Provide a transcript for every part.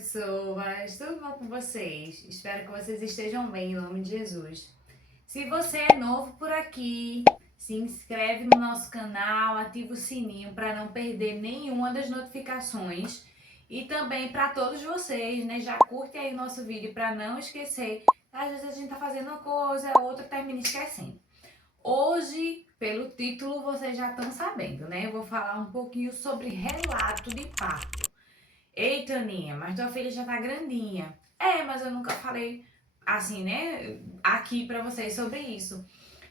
pessoas, tudo bom com vocês? Espero que vocês estejam bem em nome de Jesus. Se você é novo por aqui, se inscreve no nosso canal, ativa o sininho para não perder nenhuma das notificações. E também para todos vocês, né? Já curte aí o nosso vídeo para não esquecer. Às vezes a gente tá fazendo uma coisa, a outra termina esquecendo. Hoje, pelo título, vocês já estão sabendo, né? Eu vou falar um pouquinho sobre relato de parto. Eita, Aninha, mas tua filha já tá grandinha. Mas eu nunca falei assim, né, aqui pra vocês sobre isso.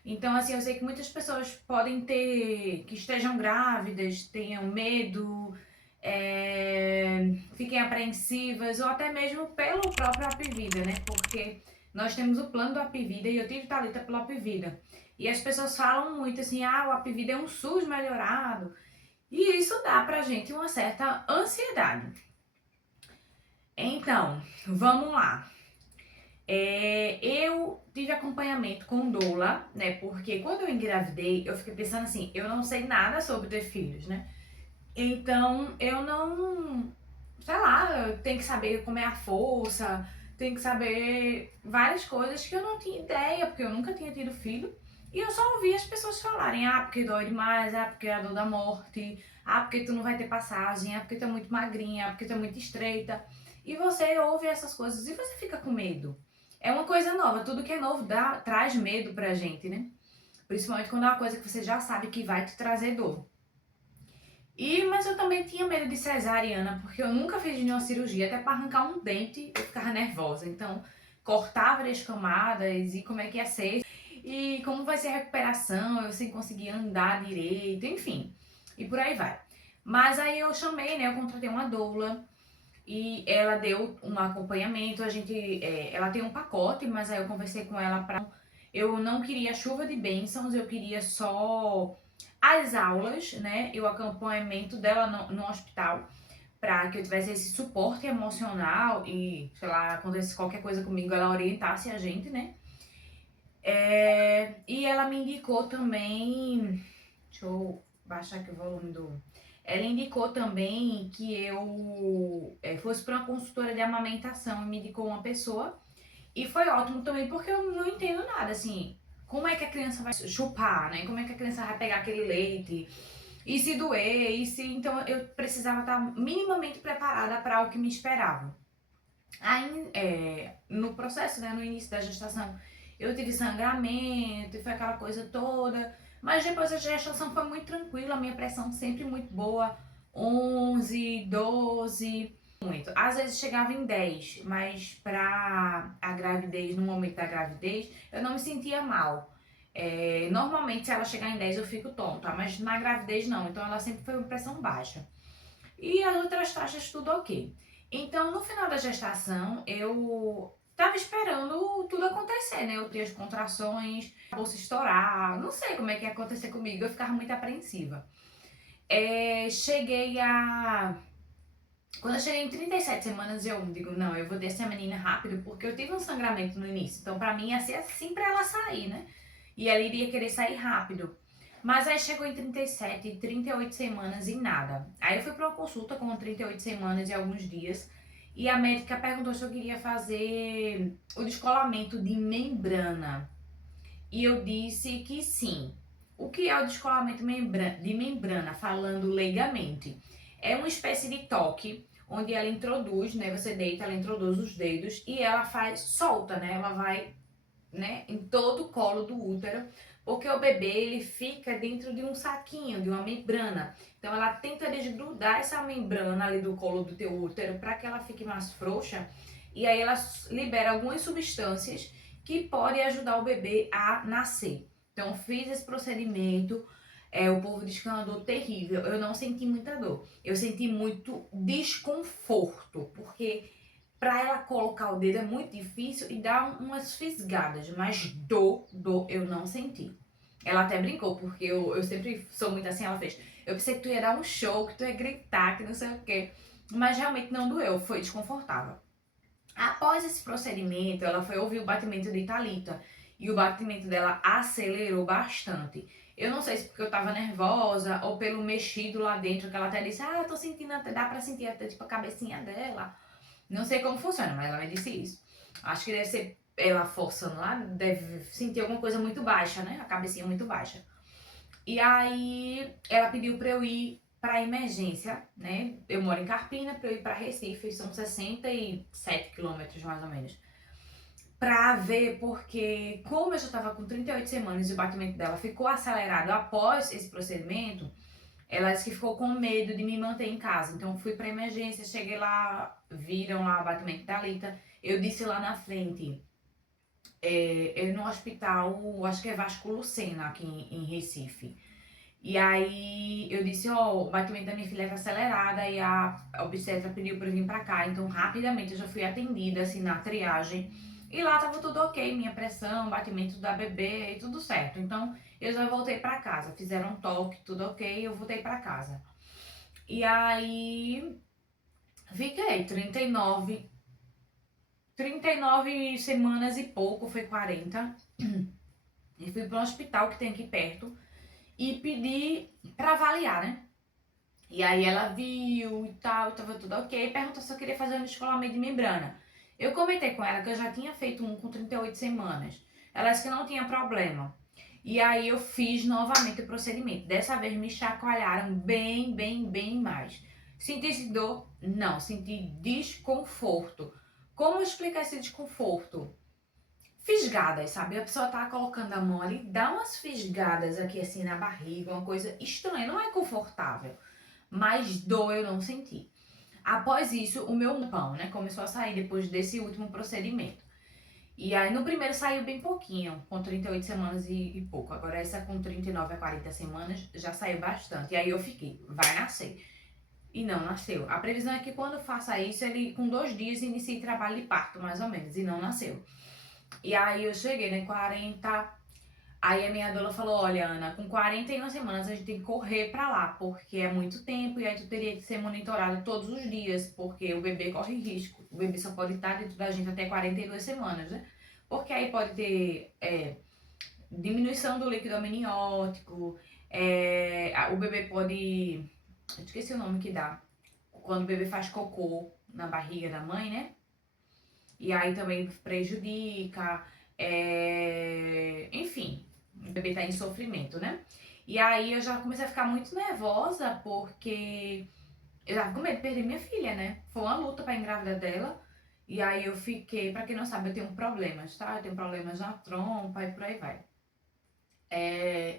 Então, assim, eu sei que muitas pessoas podem ter, que estejam grávidas, tenham medo, fiquem apreensivas, ou até mesmo pelo próprio Apivida, né? Porque nós temos o plano do Apivida e eu tive Thalita pelo Apivida. E as pessoas falam muito assim, o Apivida é um SUS melhorado. E isso dá pra gente uma certa ansiedade. Então, vamos lá. Eu tive acompanhamento com doula, né? Porque quando eu engravidei, eu fiquei pensando assim, eu não sei nada sobre ter filhos, né? Então, eu não, sei lá, eu tenho que saber como é a força, tenho que saber várias coisas que eu não tinha ideia, porque eu nunca tinha tido filho. E eu só ouvi as pessoas falarem, porque dói demais, porque é a dor da morte, porque tu não vai ter passagem, porque tu é muito magrinha, porque tu é muito estreita. E você ouve essas coisas e você fica com medo. É uma coisa nova, tudo que é novo traz medo pra gente, né? Principalmente quando é uma coisa que você já sabe que vai te trazer dor. Mas eu também tinha medo de cesariana, porque eu nunca fiz nenhuma cirurgia, até para arrancar um dente eu ficava nervosa. Então, cortar várias camadas e como é que ia ser, e como vai ser a recuperação, eu sem conseguir andar direito, enfim, e por aí vai. Mas aí eu chamei, né, eu contratei uma doula, e ela deu um acompanhamento, ela tem um pacote, mas aí eu conversei com ela para... Eu não queria chuva de bênçãos, eu queria só as aulas, né, e o acompanhamento dela no hospital, para que eu tivesse esse suporte emocional e, sei lá, acontecesse qualquer coisa comigo, ela orientasse a gente, né. E ela me indicou também, deixa eu baixar aqui o volume do... Ela indicou também que eu fosse para uma consultora de amamentação, me indicou uma pessoa. E foi ótimo também, porque eu não entendo nada, assim, como é que a criança vai chupar, né? Como é que a criança vai pegar aquele leite? E se doer? Então eu precisava estar minimamente preparada para o que me esperava. Aí, no processo, né, no início da gestação, eu tive sangramento e foi aquela coisa toda. Mas depois a gestação foi muito tranquila, a minha pressão sempre muito boa, 11, 12, muito. Às vezes chegava em 10, mas pra a gravidez, no momento da gravidez, eu não me sentia mal. Normalmente, se ela chegar em 10, eu fico tonta, mas na gravidez não, então ela sempre foi uma pressão baixa. E as outras taxas tudo ok. Então, no final da gestação, eu tava esperando tudo acontecer, né? Eu tinha as contrações, a bolsa estourar, não sei como é que ia acontecer comigo, eu ficava muito apreensiva. Quando eu cheguei em 37 semanas, eu digo, não, eu vou descer a menina rápido, porque eu tive um sangramento no início. Então, pra mim, ia ser assim pra ela sair, né? E ela iria querer sair rápido. Mas aí chegou em 37, 38 semanas e nada. Aí eu fui pra uma consulta com 38 semanas e alguns dias. E a médica perguntou se eu queria fazer o descolamento de membrana. E eu disse que sim. O que é o descolamento de membrana, falando leigamente? É uma espécie de toque, onde ela introduz, né? Você deita, ela introduz os dedos e ela solta, né? Ela vai, né, em todo o colo do útero, porque o bebê, ele fica dentro de um saquinho, de uma membrana. Então ela tenta desgrudar essa membrana ali do colo do teu útero para que ela fique mais frouxa, e aí ela libera algumas substâncias que podem ajudar o bebê a nascer. Então fiz esse procedimento, o povo diz que é uma dor terrível, eu não senti muita dor, eu senti muito desconforto, porque pra ela colocar o dedo é muito difícil e dá umas fisgadas, mas dor eu não senti. Ela até brincou, porque eu sempre sou muito assim, ela fez, eu pensei que tu ia dar um show, que tu ia gritar, que não sei o quê, mas realmente não doeu, foi desconfortável. Após esse procedimento, ela foi ouvir o batimento de Thalita, e o batimento dela acelerou bastante. Eu não sei se porque eu tava nervosa ou pelo mexido lá dentro, que ela até disse, eu tô sentindo, até dá pra sentir até tipo a cabecinha dela. Não sei como funciona, mas ela me disse isso. Acho que deve ser ela forçando lá, deve sentir alguma coisa muito baixa, né? A cabecinha muito baixa. E aí ela pediu pra eu ir pra emergência, né? Eu moro em Carpina, pra eu ir pra Recife, são 67 quilômetros mais ou menos. Pra ver, porque como eu já tava com 38 semanas e o batimento dela ficou acelerado após esse procedimento, ela disse que ficou com medo de me manter em casa. Então fui pra emergência, cheguei lá, viram lá o batimento da Thalita. Eu disse lá na frente, eu no hospital, acho que é Vasco Lucena, aqui em Recife. E aí eu disse, o batimento da minha filha tá acelerada e a obstetra pediu pra eu vir pra cá. Então rapidamente eu já fui atendida, assim, na triagem. E lá tava tudo ok, minha pressão, batimento da bebê e tudo certo. Então eu já voltei pra casa, fizeram um toque, tudo ok, eu voltei pra casa. E aí fiquei 39 semanas e pouco, foi 40. E fui pro hospital que tem aqui perto e pedi pra avaliar, né? E aí ela viu e tal, tava tudo ok, perguntou se eu queria fazer um descolamento de membrana. Eu comentei com ela que eu já tinha feito um com 38 semanas. Ela disse que não tinha problema. E aí eu fiz novamente o procedimento. Dessa vez me chacoalharam bem mais. Senti dor? Não. Senti desconforto. Como explicar esse desconforto? Fisgadas, sabe? A pessoa tá colocando a mão ali, dá umas fisgadas aqui assim na barriga, uma coisa estranha, não é confortável. Mas dor eu não senti. Após isso, o meu pão, né, começou a sair depois desse último procedimento. E aí no primeiro saiu bem pouquinho, com 38 semanas e pouco. Agora essa com 39 a 40 semanas já saiu bastante. E aí eu fiquei, vai nascer. E não nasceu. A previsão é que quando faça isso, ele com 2 dias inicie trabalho de parto, mais ou menos. E não nasceu. E aí eu cheguei, né, 40. Aí a minha doula falou, olha, Ana, com 41 semanas a gente tem que correr pra lá, porque é muito tempo e aí tu teria que ser monitorada todos os dias, porque o bebê corre risco. O bebê só pode estar dentro da gente até 42 semanas, né? Porque aí pode ter diminuição do líquido amniótico, o bebê pode... Eu esqueci o nome que dá. Quando o bebê faz cocô na barriga da mãe, né? E aí também prejudica, enfim, o bebê tá em sofrimento, né? E aí eu já comecei a ficar muito nervosa porque eu tava com medo de perder minha filha, né? Foi uma luta pra engravidar dela. E aí eu fiquei, pra quem não sabe, eu tenho problemas, tá? Eu tenho problemas na trompa e por aí vai.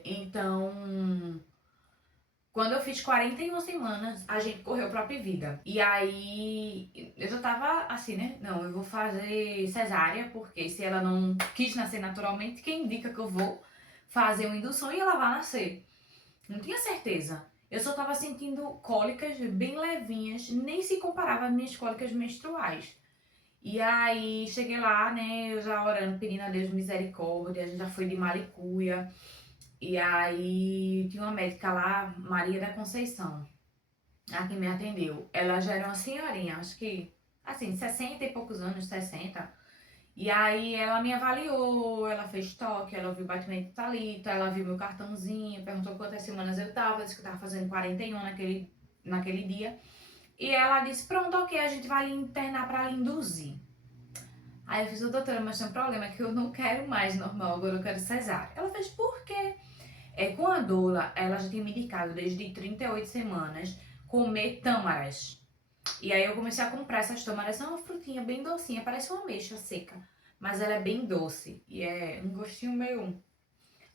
Então, quando eu fiz 41 semanas, a gente correu pra Vida. E aí, eu já tava assim, né? Não, eu vou fazer cesárea, porque se ela não quis nascer naturalmente, quem indica que eu vou fazer uma indução e ela vai nascer? Não tinha certeza. Eu só tava sentindo cólicas bem levinhas, nem se comparava às minhas cólicas menstruais. E aí, cheguei lá, né? Eu já orando, pedindo a Deus misericórdia, a gente já foi de malicuia. E aí tinha uma médica lá, Maria da Conceição, a que me atendeu. Ela já era uma senhorinha, acho que, assim, 60 e poucos anos, 60. E aí ela me avaliou, ela fez toque, ela viu o batimento de Thalita, ela viu meu cartãozinho, perguntou quantas semanas eu tava, disse que eu tava fazendo 41 naquele dia. E ela disse, pronto, ok, a gente vai lhe internar pra lhe induzir. Aí eu fiz, doutora, mas tem um problema, que eu não quero mais normal, agora eu quero cesárea. Ela fez, por quê? Com a doula, ela já tinha me indicado desde 38 semanas comer tâmaras. E aí eu comecei a comprar essas tâmaras, são uma frutinha bem docinha, parece uma ameixa seca, mas ela é bem doce e é um gostinho meio...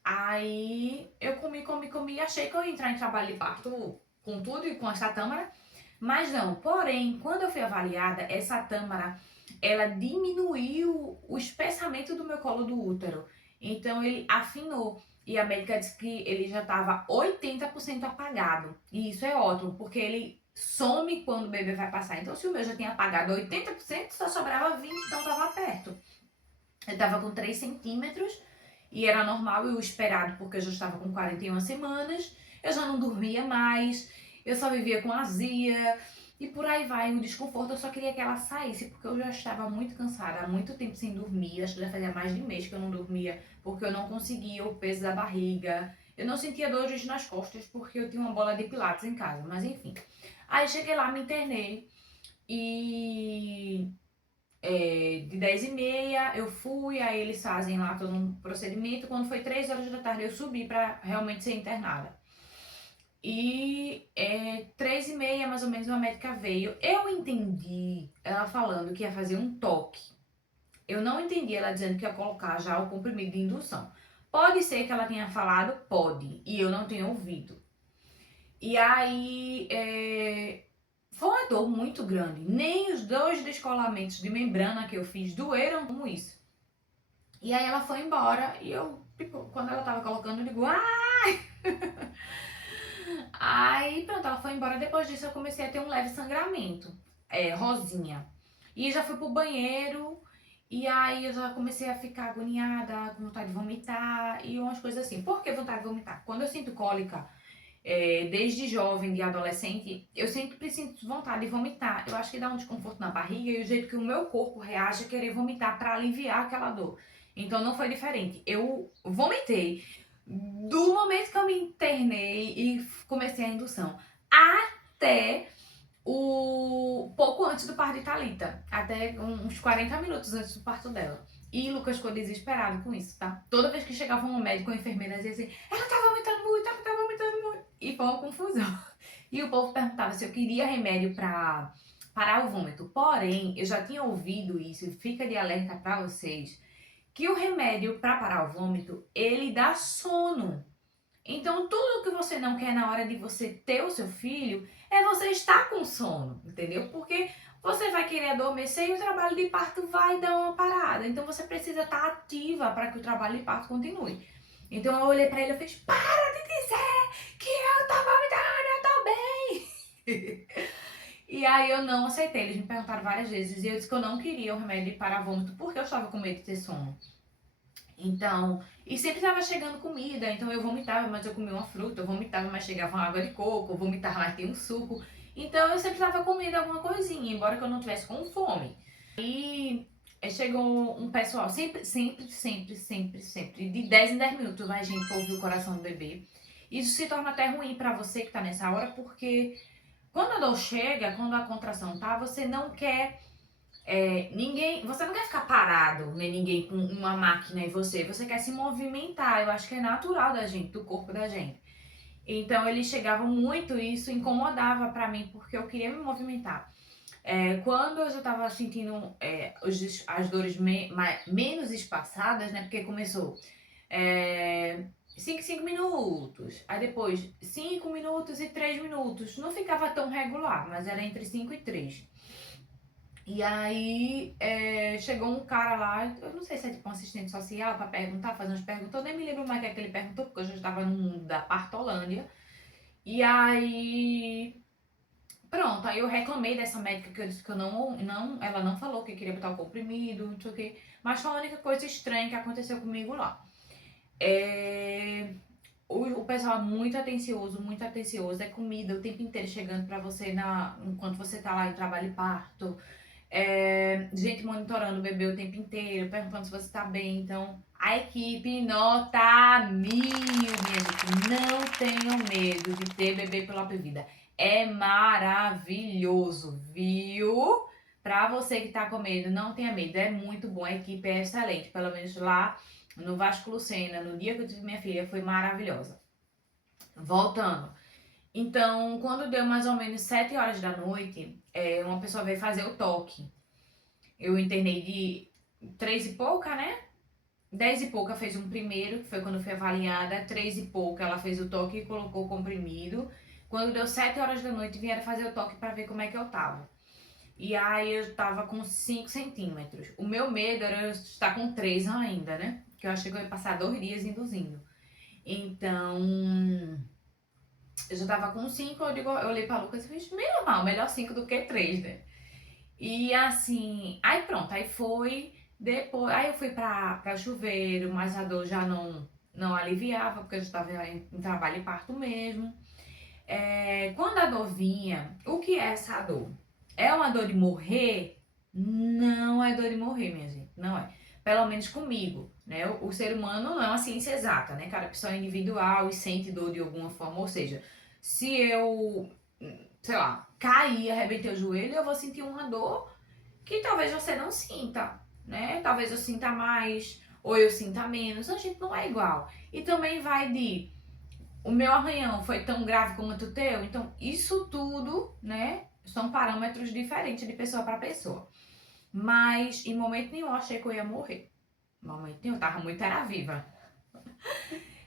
Aí eu comi, achei que eu ia entrar em trabalho de parto com tudo e com essa tâmara, mas não. Porém, quando eu fui avaliada, essa tâmara, ela diminuiu o espessamento do meu colo do útero. Então ele afinou. E a médica disse que ele já estava 80% apagado. E isso é ótimo, porque ele some quando o bebê vai passar. Então se o meu já tinha apagado 80%, só sobrava 20%, então estava perto. Eu estava com 3 centímetros e era normal e o esperado, porque eu já estava com 41 semanas. Eu já não dormia mais, eu só vivia com azia. E por aí vai, o desconforto, eu só queria que ela saísse, porque eu já estava muito cansada, há muito tempo sem dormir, acho que já fazia mais de um mês que eu não dormia, porque eu não conseguia o peso da barriga, eu não sentia dores nas costas, porque eu tinha uma bola de pilates em casa, mas enfim. Aí cheguei lá, me internei, E de 10h30 eu fui, aí eles fazem lá todo um procedimento. Quando foi 3 horas da tarde eu subi pra realmente ser internada. E 3h30 mais ou menos uma médica veio. Eu entendi ela falando que ia fazer um toque. Eu não entendi ela dizendo que ia colocar já o comprimido de indução. Pode ser que ela tenha falado, pode, e eu não tenha ouvido. E aí foi uma dor muito grande. Nem os 2 descolamentos de membrana que eu fiz doeram como isso. E aí ela foi embora e eu, tipo, quando ela tava colocando, eu digo, ai! Aí pronto, ela foi embora. Depois disso eu comecei a ter um leve sangramento, rosinha. E já fui pro banheiro, e aí eu já comecei a ficar agoniada, com vontade de vomitar e umas coisas assim. Por que vontade de vomitar? Quando eu sinto cólica, desde jovem, de adolescente, eu sempre sinto vontade de vomitar. Eu acho que dá um desconforto na barriga e o jeito que o meu corpo reage é querer vomitar para aliviar aquela dor. Então não foi diferente. Eu vomitei do momento que eu me internei e comecei a indução até o pouco antes do parto de Thalita, até uns 40 minutos antes do parto dela. E Lucas ficou desesperado com isso, tá? Toda vez que chegava um médico ou enfermeira, dizia assim, ela tá vomitando muito, ela tá vomitando muito. E foi uma confusão. E o povo perguntava se eu queria remédio pra parar o vômito. Porém, eu já tinha ouvido isso, e fica de alerta pra vocês, que o remédio pra parar o vômito, ele dá sono. Então, tudo que você não quer na hora de você ter o seu filho é você estar com sono, entendeu? Porque você vai querer adormecer e o trabalho de parto vai dar uma parada. Então, você precisa estar ativa para que o trabalho de parto continue. Então, eu olhei para ele e fiz, para de dizer que eu tô vomitando, eu tô bem. E aí, eu não aceitei. Eles me perguntaram várias vezes e eu disse que eu não queria o remédio de parar vômito porque eu estava com medo de ter sono. Então, e sempre tava chegando comida, então eu vomitava, mas eu comia uma fruta, eu vomitava, mas chegava uma água de coco, eu vomitava, mas tinha um suco. Então eu sempre tava comendo alguma coisinha, embora que eu não tivesse com fome. E chegou um pessoal, sempre, de 10 em 10 minutos vai gente pra ouvir o coração do bebê. Isso se torna até ruim pra você que tá nessa hora, porque quando a dor chega, quando a contração tá, você não quer você não quer ficar parado, nem ninguém com uma máquina em você quer se movimentar. Eu acho que é natural da gente, do corpo da gente. Então eles chegavam muito, e isso incomodava pra mim, porque eu queria me movimentar. Quando eu já tava sentindo as dores menos espaçadas, né? Porque começou 5 minutos, aí depois 5 minutos e 3 minutos. Não ficava tão regular, mas era entre 5 e 3. E aí chegou um cara lá, eu não sei se é tipo um assistente social, pra perguntar, fazer umas perguntas. Eu nem me lembro mais o que é que ele perguntou, porque eu já estava no mundo da partolândia. E aí, pronto, aí eu reclamei dessa médica, que eu disse que eu ela não falou que queria botar o comprimido, não sei o quê. Mas foi a única coisa estranha que aconteceu comigo lá. O pessoal é muito atencioso, é comida o tempo inteiro chegando pra você enquanto você tá lá em trabalho e parto. Gente monitorando o bebê o tempo inteiro, perguntando se você tá bem. Então, a equipe nota 1000, minha gente. Não tenham medo de ter bebê pela vida. É maravilhoso, viu? Pra você que tá com medo, não tenha medo. É muito bom, a equipe é excelente. Pelo menos lá no Vasco Lucena, no dia que eu tive minha filha, foi maravilhosa. Voltando. Então, quando deu mais ou menos 7 horas da noite, uma pessoa veio fazer o toque. Eu internei de 3 e pouca, né? 10 e pouca fez um primeiro, que foi quando eu fui avaliada. 3 e pouca ela fez o toque e colocou o comprimido. Quando deu 7 horas da noite, vieram fazer o toque pra ver como é que eu tava. E aí eu tava com 5 centímetros. O meu medo era eu estar com 3 ainda, né? Que eu achei que eu ia passar 2 dias induzindo. Então, eu já tava com 5, eu olhei pra Lucas e fiz, normal, melhor 5 do que 3, né? E assim, aí pronto, aí foi, depois, aí eu fui pra chuveiro, mas a dor já não aliviava, porque eu já estava em trabalho e parto mesmo. Quando a dor vinha, o que é essa dor? É uma dor de morrer? Não é dor de morrer, minha gente, não é. Pelo menos comigo, né? O ser humano não é uma ciência exata, né? Cada pessoa é individual e sente dor de alguma forma, ou seja, se eu sei lá, caí, arrebentei o joelho, eu vou sentir uma dor que talvez você não sinta, né? Talvez eu sinta mais ou eu sinta menos, a gente não é igual. E também vai de, o meu arranhão foi tão grave como o teu, então isso tudo, né, são parâmetros diferentes de pessoa para pessoa. Mas em momento nenhum eu achei que eu ia morrer. Em momento nenhum, eu tava muito era viva.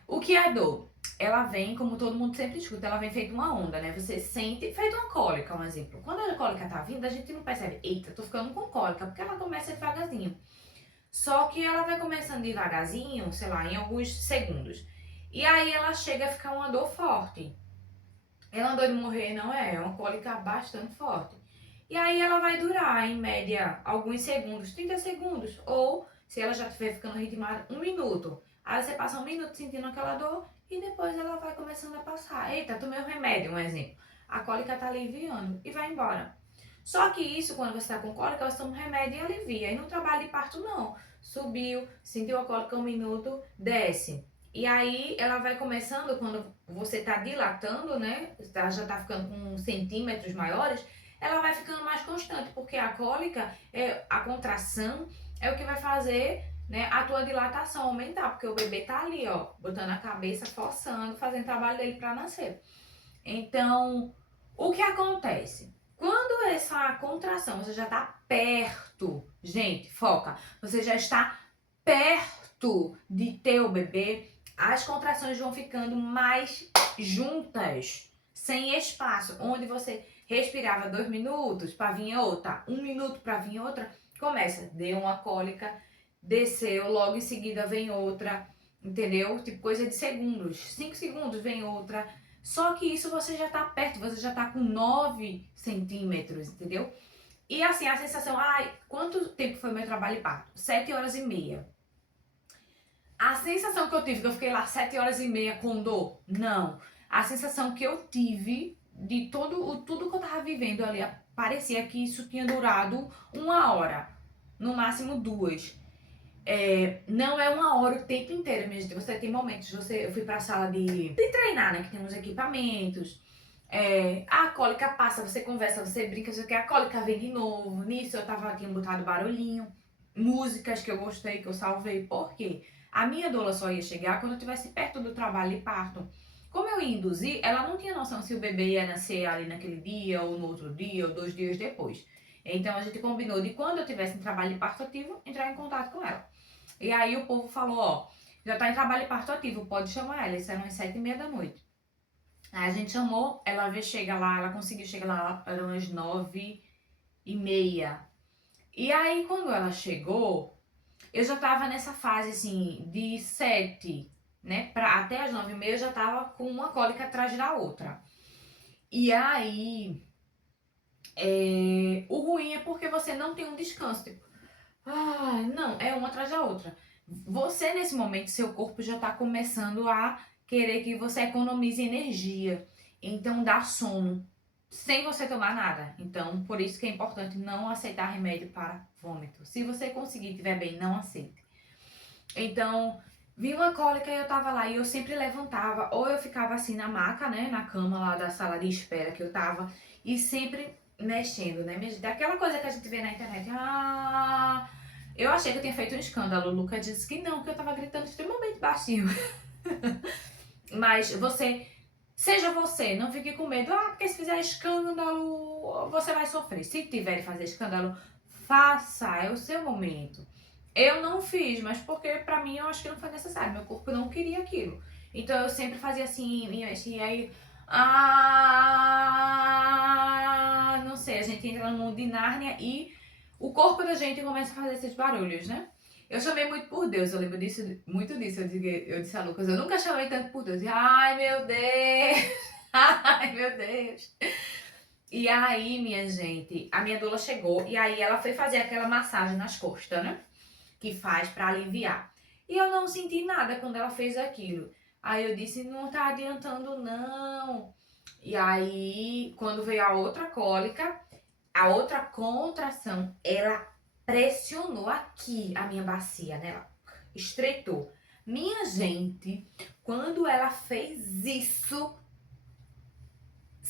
O que é dor? Ela vem, como todo mundo sempre escuta, ela vem feito uma onda, né? Você sente, feito uma cólica, um exemplo. Quando a cólica tá vindo, a gente não percebe, eita, tô ficando com cólica, porque ela começa devagarzinho. Só que ela vai começando devagarzinho, sei lá, em alguns segundos. E aí ela chega a ficar uma dor forte. Ela andou de morrer, não é? É uma cólica bastante forte. E aí ela vai durar, em média, alguns segundos, 30 segundos. Ou, se ela já estiver ficando ritmada, 1 minuto. Aí você passa 1 minuto sentindo aquela dor e depois ela vai começando a passar. Eita, tomei um remédio, um exemplo. A cólica tá aliviando e vai embora. Só que isso, quando você tá com cólica, você toma um remédio e alivia. E no trabalho de parto, não. Subiu, sentiu a cólica 1 minuto, desce. E aí ela vai começando, quando você tá dilatando, né? Já tá ficando com centímetros maiores, ela vai ficando mais constante, porque a cólica, a contração, é o que vai fazer, né, a tua dilatação aumentar, porque o bebê tá ali, ó, botando a cabeça, forçando, fazendo o trabalho dele para nascer. Então, o que acontece? Quando essa contração, você já tá perto, gente, foca, você já está perto de ter o bebê, as contrações vão ficando mais juntas, sem espaço, onde você respirava 2 minutos para vir outra, 1 minuto para vir outra, começa, deu uma cólica, desceu, logo em seguida vem outra, entendeu? Tipo coisa de segundos, 5 segundos vem outra. Só que isso você já tá perto, você já tá com 9 centímetros, entendeu? E assim, a sensação, ai, quanto tempo foi meu trabalho de parto? 7 horas e meia. A sensação que eu tive, que eu fiquei lá 7 horas e meia com dor? Não. A sensação que eu tive de tudo que eu tava vivendo ali, parecia que isso tinha durado 1 hora, no máximo 2. Não é 1 hora o tempo inteiro, minha gente. Você tem momentos, eu fui pra sala de treinar, né, que tem uns equipamentos. A cólica passa, você conversa, você brinca, você quer, a cólica vem de novo. Nisso eu tinha botado barulhinho, músicas que eu gostei, que eu salvei. Por quê? A minha doula só ia chegar quando eu estivesse perto do trabalho de parto. Como eu ia induzir, ela não tinha noção se o bebê ia nascer ali naquele dia, ou no outro dia, ou 2 dias depois. Então a gente combinou de quando eu tivesse em trabalho de parto ativo, entrar em contato com ela. E aí o povo falou, ó, já tá em trabalho de parto ativo, pode chamar ela. Isso eram às 7h30 da noite. Aí a gente chamou, ela veio chegar lá, ela conseguiu chegar lá, eram umas 9h30. E aí quando ela chegou, eu já tava nessa fase assim, de 7, né, até as 9h30 eu já tava com uma cólica atrás da outra. E aí, o ruim é porque você não tem um descanso, tipo, não, é uma atrás da outra. Você, nesse momento, seu corpo já tá começando a querer que você economize energia. Então, dá sono, sem você tomar nada. Então, por isso que é importante não aceitar remédio para vômito. Se você conseguir, estiver bem, não aceite. Então, vi uma cólica e eu tava lá e eu sempre levantava. Ou eu ficava assim na maca, né, na cama lá da sala de espera que eu tava. E sempre mexendo, né? Daquela coisa que a gente vê na internet. Eu achei que eu tinha feito um escândalo. O Lucas disse que não, que eu tava gritando extremamente baixinho. Mas seja você, não fique com medo. Porque se fizer escândalo, você vai sofrer. Se tiver de fazer escândalo, faça, é o seu momento. Eu não fiz, mas porque pra mim eu acho que não foi necessário. Meu corpo não queria aquilo. Então eu sempre fazia assim, e aí... não sei, a gente entra no mundo de Nárnia e o corpo da gente começa a fazer esses barulhos, né? Eu chamei muito por Deus, eu lembro disso, muito disso. Eu disse a Lucas, eu nunca chamei tanto por Deus. Ai, meu Deus! Ai, meu Deus! E aí, minha gente, a minha doula chegou e aí ela foi fazer aquela massagem nas costas, né? Que faz pra aliviar. E eu não senti nada quando ela fez aquilo. Aí eu disse, não tá adiantando não. E aí, quando veio a outra cólica, a outra contração, ela pressionou aqui a minha bacia, né? Ela estreitou. Minha gente, quando ela fez isso,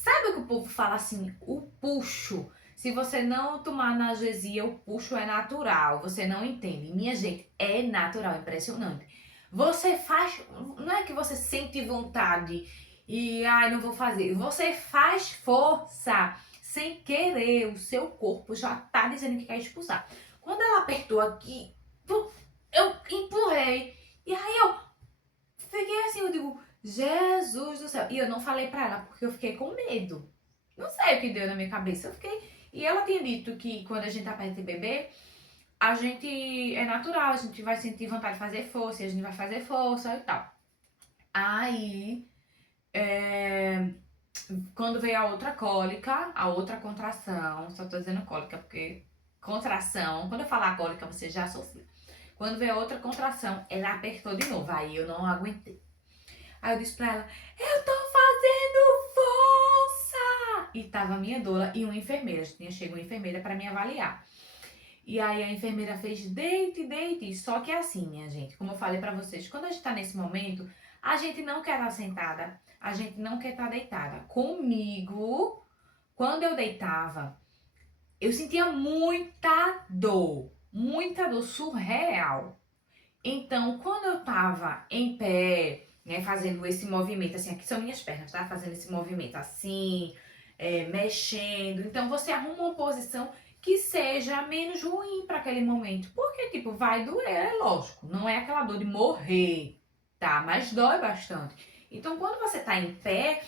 Sabe o que o povo fala assim? O puxo. Se você não tomar analgesia, o puxo é natural. Você não entende. Minha gente, é natural, é impressionante. Você faz. Não é que você sente vontade e ai, não vou fazer. Você faz força sem querer. O seu corpo já tá dizendo que quer expulsar. Quando ela apertou aqui, eu empurrei. E aí eu fiquei assim, eu digo, Jesus do céu. E eu não falei pra ela porque eu fiquei com medo. Não sei o que deu na minha cabeça. Eu fiquei. E ela tinha dito que quando a gente tá perto de bebê, a gente é natural, a gente vai sentir vontade de fazer força, e a gente vai fazer força e tal. Aí, quando veio a outra cólica, a outra contração, só tô dizendo cólica porque contração, quando eu falar cólica você já associa. Quando veio a outra contração, ela apertou de novo, aí eu não aguentei. Aí eu disse pra ela, eu tô fazendo força! E tava a minha doula e uma enfermeira, tinha chegado uma enfermeira pra me avaliar. E aí a enfermeira fez deite, deite. Só que é assim, minha gente, como eu falei pra vocês, quando a gente tá nesse momento, a gente não quer estar sentada, a gente não quer estar deitada. Comigo, quando eu deitava, eu sentia muita dor surreal. Então, quando eu tava em pé, né, fazendo esse movimento, assim, aqui são minhas pernas, tá? Fazendo esse movimento assim, mexendo. Então, você arruma uma posição que seja menos ruim para aquele momento. Porque, tipo, vai doer, é lógico. Não é aquela dor de morrer, tá? Mas dói bastante. Então, quando você tá em pé,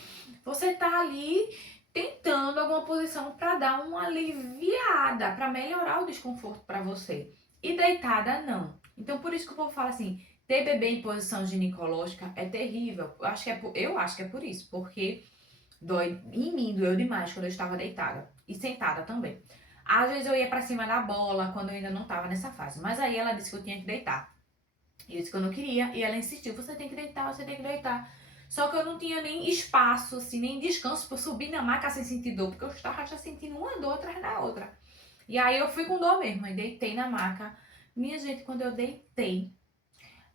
você tá ali tentando alguma posição para dar uma aliviada, para melhorar o desconforto para você. E deitada, não. Então, por isso que o povo fala assim, ter bebê em posição ginecológica é terrível. Eu acho que é por isso, porque dói em mim, doeu demais quando eu estava deitada e sentada também. Às vezes eu ia pra cima da bola quando eu ainda não tava nessa fase, mas aí ela disse que eu tinha que deitar. E eu disse que eu não queria e ela insistiu, você tem que deitar, você tem que deitar. Só que eu não tinha nem espaço, assim, nem descanso pra subir na maca sem sentir dor, porque eu estava já sentindo uma dor atrás da outra. E aí eu fui com dor mesmo, e deitei na maca. Minha gente, quando eu deitei,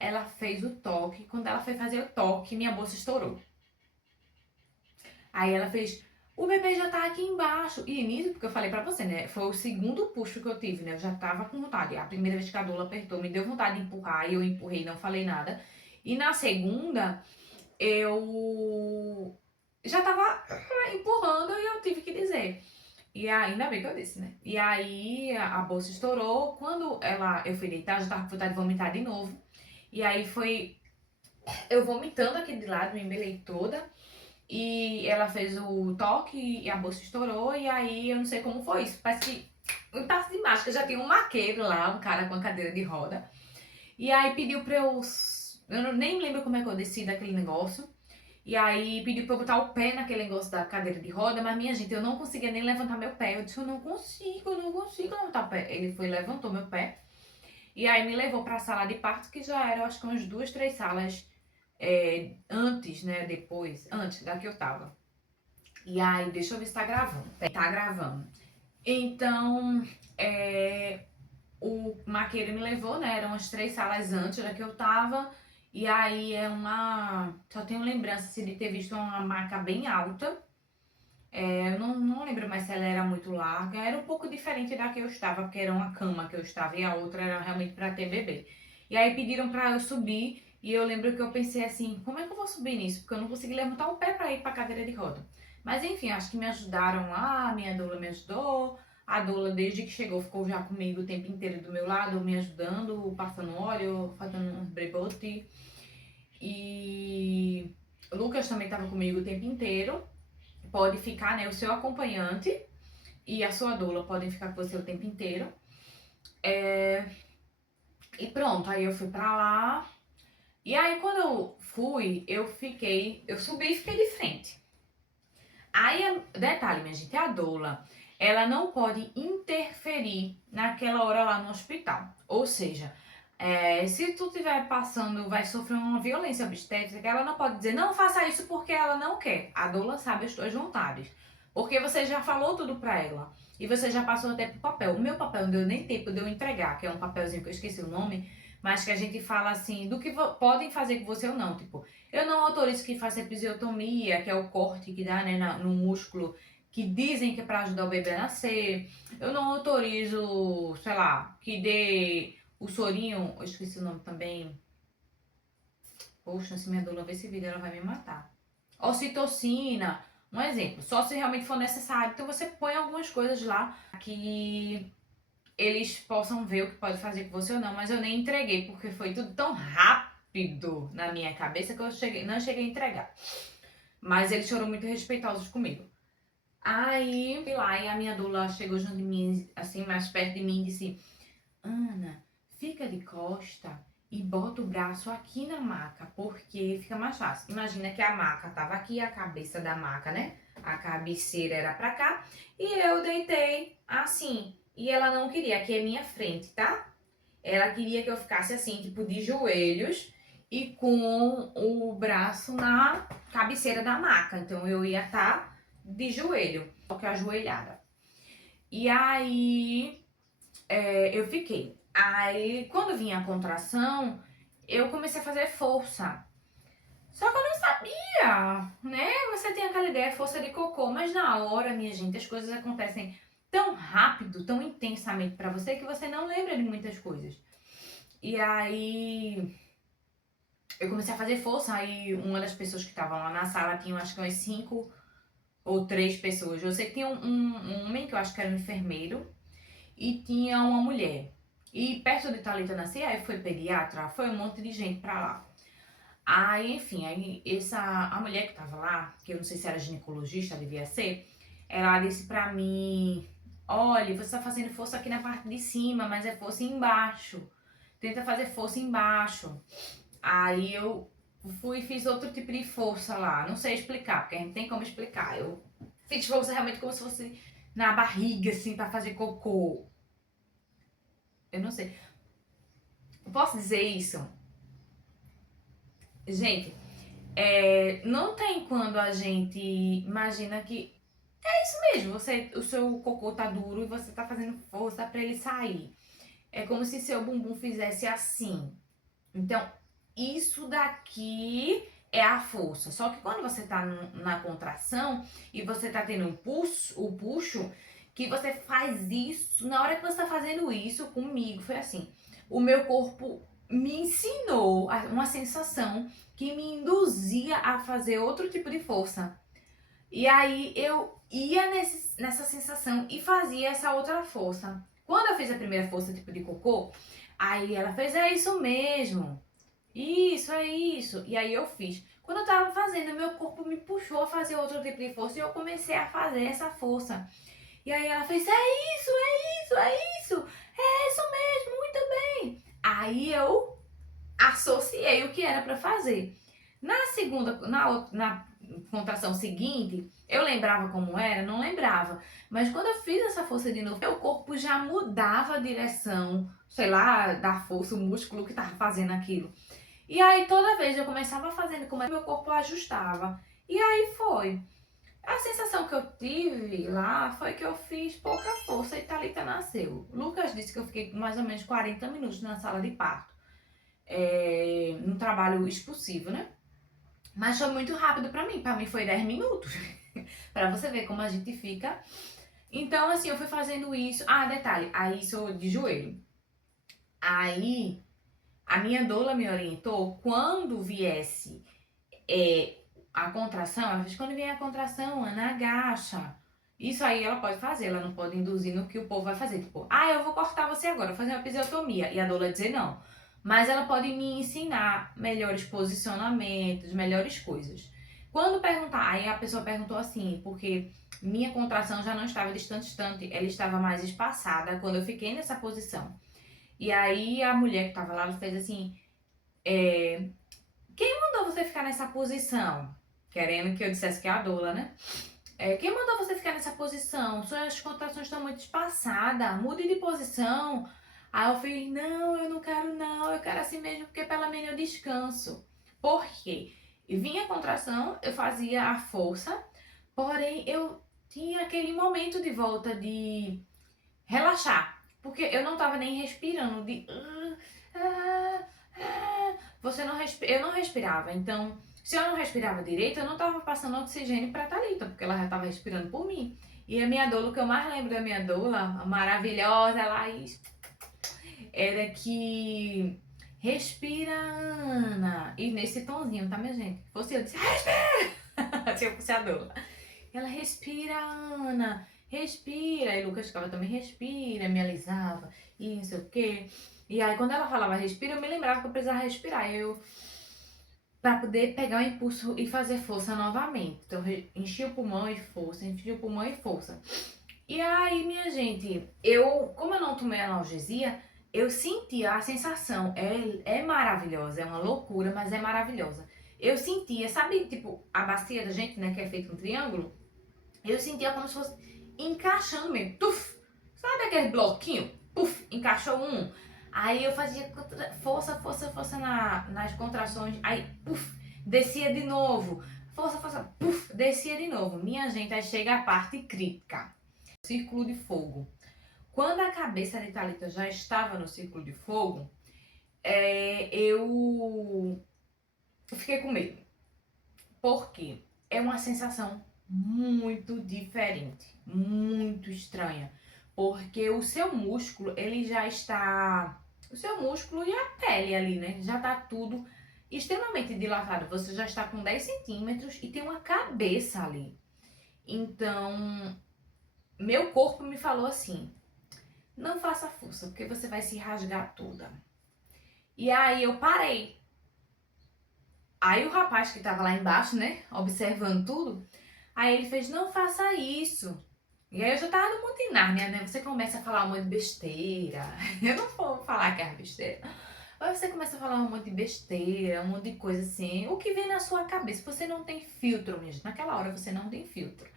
ela fez o toque. Quando ela foi fazer o toque, minha bolsa estourou. Aí ela fez, o bebê já tá aqui embaixo. E nisso, porque eu falei pra você, né? Foi o segundo puxo que eu tive, né? Eu já tava com vontade. A primeira vez que a doula apertou, me deu vontade de empurrar. E eu empurrei, não falei nada. E na segunda, eu já tava empurrando e eu tive que dizer. E ainda bem que eu disse, né? E aí a bolsa estourou. Quando eu fui deitar, já tava com vontade de vomitar de novo. E aí foi eu vomitando aqui de lado, me embelei toda. E ela fez o toque e a bolsa estourou. E aí eu não sei como foi isso. Parece que um passo de mágica já tinha um maqueiro lá, um cara com a cadeira de roda. E aí pediu pra eu. Nem lembro como é que eu desci daquele negócio. E aí pediu pra eu botar o pé naquele negócio da cadeira de roda, mas minha gente, eu não conseguia nem levantar meu pé. Eu disse, eu não consigo levantar o pé. Ele foi, levantou meu pé. E aí me levou pra sala de parto, que já era, acho que umas 2, 3 salas antes, né, antes da que eu tava. E aí, deixa eu ver se tá gravando. Tá gravando. Então, o maqueiro me levou, né, eram umas 3 salas antes da que eu tava. E aí só tenho lembrança assim, de ter visto uma maca bem alta. Eu não lembro mais se ela era muito larga. Era um pouco diferente da que eu estava, porque era uma cama que eu estava e a outra era realmente para ter bebê. E aí pediram para eu subir e eu lembro que eu pensei assim, como é que eu vou subir nisso? Porque eu não consegui levantar o pé para ir para a cadeira de roda. Mas enfim, acho que me ajudaram lá, minha doula me ajudou. A doula, desde que chegou, ficou já comigo o tempo inteiro do meu lado, me ajudando, passando óleo, fazendo um brebote. E o Lucas também estava comigo o tempo inteiro. Pode ficar, né, o seu acompanhante e a sua doula podem ficar com você o tempo inteiro. E pronto, aí eu fui pra lá. E aí quando eu fui, eu subi e fiquei de frente. Aí, detalhe, minha gente, a doula, ela não pode interferir naquela hora lá no hospital. Ou seja, se tu estiver passando, vai sofrer uma violência obstétrica, ela não pode dizer, não faça isso porque ela não quer. A doula sabe as tuas vontades. Porque você já falou tudo pra ela. E você já passou até pro papel. O meu papel não deu nem tempo de eu entregar, que é um papelzinho que eu esqueci o nome. mas que a gente fala assim, do que podem fazer com você ou não. Tipo, eu não autorizo que faça episiotomia, que é o corte que dá, né, no músculo, que dizem que é pra ajudar o bebê a nascer. Eu não autorizo, sei lá, que dê o sorinho, eu esqueci o nome também. Poxa, se minha doula ver esse vídeo, ela vai me matar. Ocitocina, um exemplo. Só se realmente for necessário. Então você põe algumas coisas lá que eles possam ver o que pode fazer com você ou não. Mas eu nem entreguei, porque foi tudo tão rápido na minha cabeça que eu não cheguei a entregar. Mas eles foram muito respeitosos comigo. Aí, fui lá e a minha doula chegou junto de mim, assim, mais perto de mim e disse: Ana, fica de costa e bota o braço aqui na maca, porque fica mais fácil. Imagina que a maca tava aqui, a cabeça da maca, né? A cabeceira era pra cá. E eu deitei assim. E ela não queria, aqui é minha frente, tá? Ela queria que eu ficasse assim, tipo de joelhos e com o braço na cabeceira da maca. Então eu ia estar de joelho, só que ajoelhada. E aí eu fiquei. Aí quando vinha a contração, eu comecei a fazer força. Só que eu não sabia, né? Você tem aquela ideia, força de cocô, mas na hora, minha gente, as coisas acontecem tão rápido, tão intensamente pra você que você não lembra de muitas coisas. E aí eu comecei a fazer força, aí uma das pessoas que estavam lá na sala tinha acho que umas 5 ou 3 pessoas. Eu sei que tinha um homem, que eu acho que era um enfermeiro, e tinha uma mulher. E perto de Thalita nascer, aí foi pediatra, foi um monte de gente pra lá. Aí, enfim, a mulher que tava lá, que eu não sei se era ginecologista, devia ser, ela disse pra mim: olha, você tá fazendo força aqui na parte de cima, mas é força embaixo. Tenta fazer força embaixo. Aí eu fui e fiz outro tipo de força lá. Não sei explicar, porque a gente tem como explicar. Eu fiz força realmente como se fosse na barriga, assim, pra fazer cocô. Eu não sei. Eu posso dizer isso? Gente, não tem quando a gente imagina que é isso mesmo. O seu cocô tá duro e você tá fazendo força pra ele sair. É como se seu bumbum fizesse assim. Então, isso daqui é a força. Só que quando você tá na contração e você tá tendo o puxo, que você faz isso, na hora que você tá fazendo isso comigo, foi assim. O meu corpo me ensinou uma sensação que me induzia a fazer outro tipo de força. E aí eu ia nessa sensação e fazia essa outra força. Quando eu fiz a primeira força, tipo de cocô, aí ela fez: é isso mesmo. Isso, é isso. E aí eu fiz. Quando eu tava fazendo, meu corpo me puxou a fazer outro tipo de força e eu comecei a fazer essa força. E aí ela fez: é isso, é isso, é isso. É isso mesmo, muito bem. Aí eu associei o que era pra fazer. Na contração seguinte, eu lembrava como era? Não lembrava. Mas quando eu fiz essa força de novo, meu corpo já mudava a direção, sei lá, da força, o músculo que tava fazendo aquilo. E aí toda vez eu começava fazendo como meu corpo ajustava. E aí foi. A sensação que eu tive lá foi que eu fiz pouca força e Thalita nasceu. Lucas disse que eu fiquei mais ou menos 40 minutos na sala de parto. Num trabalho expulsivo, né? Mas foi muito rápido pra mim foi 10 minutos. Pra você ver como a gente fica. Então, assim, eu fui fazendo isso. Ah, detalhe, aí sou de joelho. Aí, a minha doula me orientou, quando viesse a contração, ela fez: quando vier a contração, Ana, agacha. Isso aí ela pode fazer, ela não pode induzir no que o povo vai fazer. Tipo, eu vou cortar você agora, vou fazer uma episiotomia. E a doula dizer não. Mas ela pode me ensinar melhores posicionamentos, melhores coisas. Quando perguntar, aí a pessoa perguntou assim, porque minha contração já não estava distante, ela estava mais espaçada quando eu fiquei nessa posição. E aí a mulher que estava lá, ela fez assim: quem mandou você ficar nessa posição? Querendo que eu dissesse que é a doula, né? Quem mandou você ficar nessa posição? Suas contrações estão muito espaçadas, mude de posição. Aí eu falei: não, eu não quero não, eu quero assim mesmo, porque pelo menos eu descanso. Por quê? Vinha a contração, eu fazia a força, porém eu tinha aquele momento de volta de relaxar. Porque eu não tava nem respirando de... Eu não respirava, então... Se eu não respirava direito, eu não tava passando oxigênio pra Thalita, porque ela já tava respirando por mim. E a minha doula, o que eu mais lembro da minha doula, a maravilhosa Laís, era que... Respira, Ana. E nesse tonzinho, tá, minha gente? Se fosse eu, disse, respira! Se eu fosse a doula. Ela, respira, Ana. Respira. E Lucas ficava também, respira. Me alisava. E não sei o quê. E aí, quando ela falava respira, eu me lembrava que eu precisava respirar. Pra poder pegar o impulso e fazer força novamente. Então, enchi o pulmão e força, enchi o pulmão e força. E aí, minha gente, como eu não tomei analgesia, eu senti a sensação, é maravilhosa, é uma loucura, mas é maravilhosa. Eu sentia, sabe, tipo, a bacia da gente, né, que é feita um triângulo? Eu sentia como se fosse encaixando mesmo, tuf! Sabe aquele bloquinho? Puf, encaixou um. Aí eu fazia força nas contrações, aí, puf, descia de novo. Força, puf, descia de novo. Minha gente, aí chega a parte crítica. Círculo de fogo. Quando a cabeça de Thalita já estava no círculo de fogo, eu fiquei com medo. Porque é uma sensação muito diferente, muito estranha. Porque o seu músculo, ele já está... O seu músculo e a pele ali, né? Já tá tudo extremamente dilatado. Você já está com 10 centímetros e tem uma cabeça ali. Então, meu corpo me falou assim, não faça força, porque você vai se rasgar toda. E aí eu parei. Aí o rapaz que tava lá embaixo, né, observando tudo, aí ele fez, não faça isso. E aí eu já tava no mundo de Nárnia, né, você começa a falar um monte de besteira. Eu não vou falar que é besteira. Mas você começa a falar um monte de besteira, um monte de coisa assim, o que vem na sua cabeça. Você não tem filtro, minha gente. Naquela hora você não tem filtro.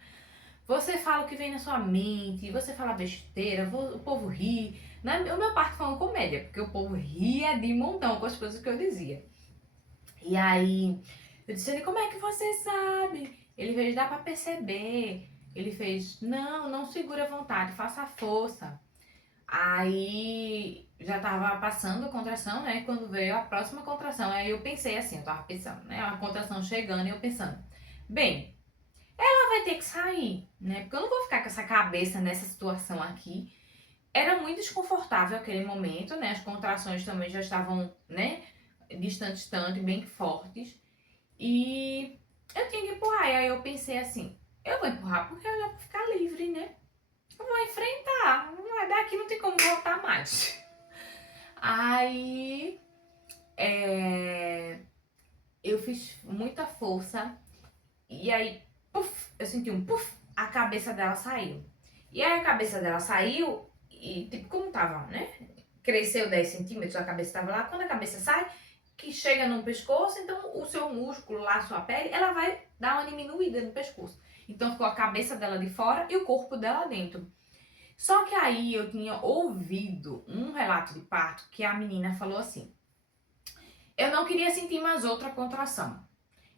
Você fala o que vem na sua mente, você fala besteira, o povo ri. O meu parte foi uma comédia, porque o povo ria de montão com as coisas que eu dizia. E aí, eu disse, ele, como é que você sabe? Ele fez, dá pra perceber. Ele fez, não segura a vontade, faça força. Aí, já tava passando a contração, né? Quando veio a próxima contração, aí eu pensei assim, eu tava pensando, né? A contração chegando e eu pensando, bem, ela vai ter que sair, né? Porque eu não vou ficar com essa cabeça nessa situação aqui. Era muito desconfortável aquele momento, né? As contrações também já estavam, né? Distantes tanto, bem fortes. E eu tinha que empurrar. E aí eu pensei assim, eu vou empurrar porque eu já vou ficar livre, né? Eu vou enfrentar. Daqui não tem como voltar mais. Aí eu fiz muita força. E aí, puf, eu senti um puf, a cabeça dela saiu. E aí a cabeça dela saiu e tipo, como tava, né? Cresceu 10 centímetros, a cabeça tava lá. Quando a cabeça sai, que chega no pescoço, então o seu músculo lá, a sua pele, ela vai dar uma diminuída no pescoço. Então ficou a cabeça dela de fora e o corpo dela dentro. Só que aí eu tinha ouvido um relato de parto que a menina falou assim, eu não queria sentir mais outra contração.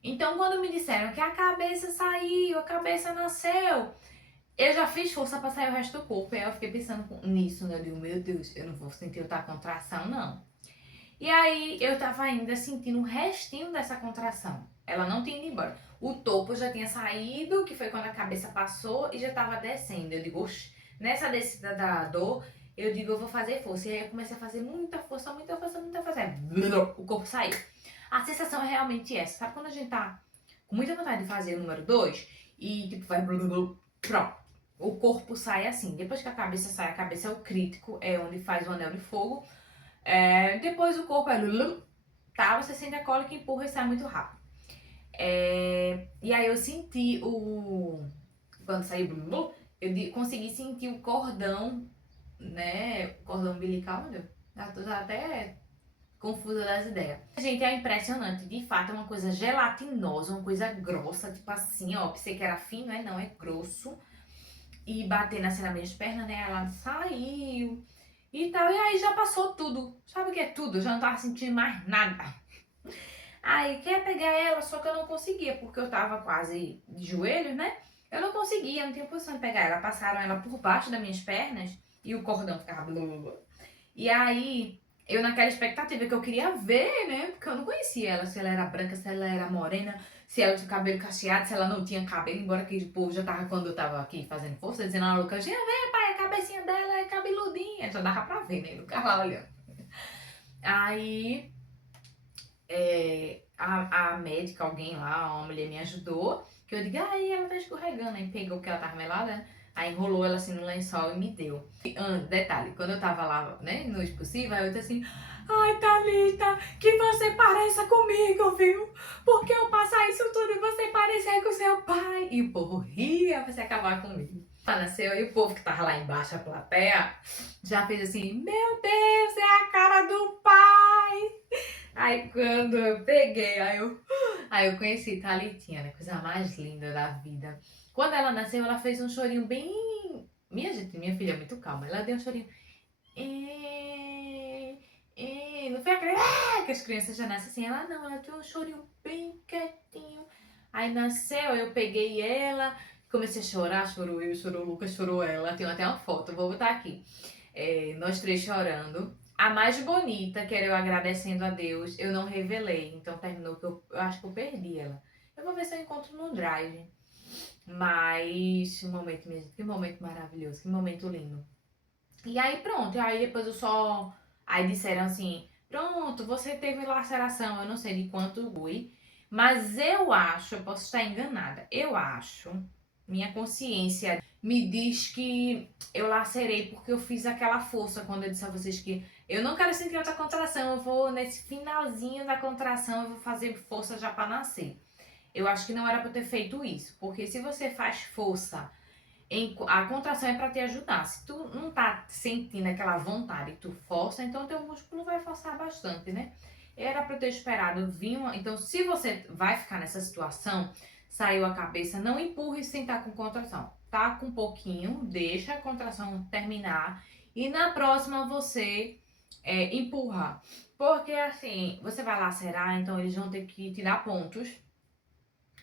Então quando me disseram que a cabeça saiu, a cabeça nasceu, eu já fiz força pra sair o resto do corpo. E aí eu fiquei pensando nisso, né? Eu digo, meu Deus, eu não vou sentir outra contração, não. E aí eu tava ainda sentindo o restinho dessa contração. Ela não tinha ido embora. O topo já tinha saído, que foi quando a cabeça passou e já tava descendo. Eu digo, oxe, nessa descida da dor, eu digo, eu vou fazer força. E aí eu comecei a fazer muita força. Aí, o corpo saiu. A sensação é realmente essa. Sabe quando a gente tá com muita vontade de fazer o número 2 e tipo vai... Pronto. O corpo sai assim. Depois que a cabeça sai, a cabeça é o crítico, é onde faz o anel de fogo. Depois o corpo é... Tá, você sente a cólica, empurra e sai muito rápido. E aí eu senti quando saiu, eu consegui sentir o cordão, né? O cordão umbilical, meu Deus. Já tô até confusa das ideias. Gente, é impressionante. De fato, é uma coisa gelatinosa, uma coisa grossa. Tipo assim, ó. Pensei que era fino, não, é grosso. E batendo assim nas minhas pernas, né? Ela saiu e tal. E aí já passou tudo. Sabe o que é tudo? Eu já não tava sentindo mais nada. Aí quer pegar ela, só que eu não conseguia, porque eu tava quase de joelhos, né? Eu não conseguia, não tinha posição de pegar ela. Passaram ela por baixo das minhas pernas E o cordão ficava blá, blá, blá. E aí, eu naquela expectativa que eu queria ver, né? Porque eu não conhecia ela, se ela era branca, se ela era morena, se ela tinha cabelo cacheado, se ela não tinha cabelo, embora que o povo já tava, quando eu tava aqui fazendo força, dizendo, ah, Lucas, vem, pai, a cabecinha dela é cabeludinha. Já dava pra ver, né? No carro lá olhando. Aí, a médica, alguém lá, uma mulher me ajudou, que eu digo, aí ela tá escorregando, aí pegou que ela tava melada, né? Aí enrolou ela assim no lençol e me deu. Detalhe, quando eu tava lá, né, no expulsivo, aí eu disse assim, ai, Thalita, que você pareça comigo, viu? Porque eu passar isso tudo e você parecer com seu pai. E o povo ria pra se acabar comigo. Ela nasceu e o povo que tava lá embaixo, a plateia, já fez assim, meu Deus, é a cara do pai. Aí quando eu peguei, aí eu conheci Thalitinha, né? Coisa mais linda da vida. Quando ela nasceu, ela fez um chorinho bem. Minha gente, minha filha é muito calma. Ela deu um chorinho. Não foi aquele que as crianças já nascem assim. Ela não, ela deu um chorinho bem quietinho. Aí nasceu, eu peguei ela, comecei a chorar, chorou eu, chorou o Lucas, chorou ela. Tem até uma foto, vou botar aqui. Nós três chorando. A mais bonita, que era eu agradecendo a Deus, eu não revelei. Então terminou que eu acho que eu perdi ela. Eu vou ver se eu encontro no Drive. Mas, um momento mesmo, que momento maravilhoso, que momento lindo. E aí pronto, aí depois eu só... Aí disseram assim, pronto, você teve laceração, eu não sei de quanto foi. Mas eu acho, eu posso estar enganada, eu acho, minha consciência me diz que eu lacerei porque eu fiz aquela força quando eu disse a vocês que eu não quero sentir outra contração, eu vou nesse finalzinho da contração, eu vou fazer força já para nascer. Eu acho que não era para ter feito isso, porque se você faz força, a contração é para te ajudar. Se tu não tá sentindo aquela vontade e tu força, então teu músculo vai forçar bastante, né? Era para ter esperado vir uma... Então, se você vai ficar nessa situação, saiu a cabeça, não empurre sem estar com contração. Tá com um pouquinho, deixa a contração terminar e na próxima você empurra. Porque assim, você vai lacerar, então eles vão ter que te dar pontos.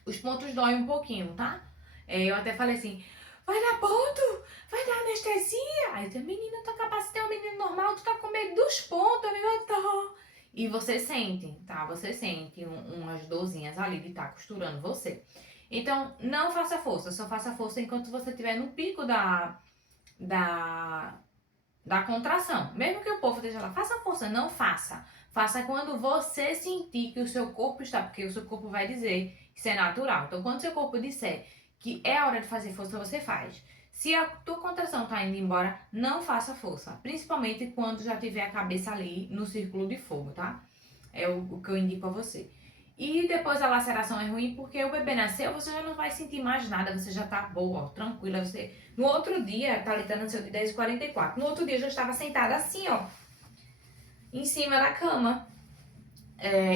Os pontos doem um pouquinho, tá? Eu até falei assim, vai dar ponto? Vai dar anestesia? Aí eu disse, menina, tua capacidade é um menino normal, tu tá com medo dos pontos, eu tô. E você sente, tá? Você sente umas dorzinhas ali de estar costurando você. Então, não faça força, só faça força enquanto você estiver no pico da contração. Mesmo que o povo esteja lá, faça força, não faça. Faça quando você sentir que o seu corpo está, porque o seu corpo vai dizer que isso é natural. Então, quando o seu corpo disser que é a hora de fazer força, você faz. Se a tua contração está indo embora, não faça força. Principalmente quando já tiver a cabeça ali no círculo de fogo, tá? É o que eu indico a você. E depois a laceração é ruim porque o bebê nasceu, você já não vai sentir mais nada, você já tá boa, ó, tranquila. Você... No outro dia, a Thalita nasceu de 10h44. No outro dia eu já estava sentada assim, ó, em cima da cama.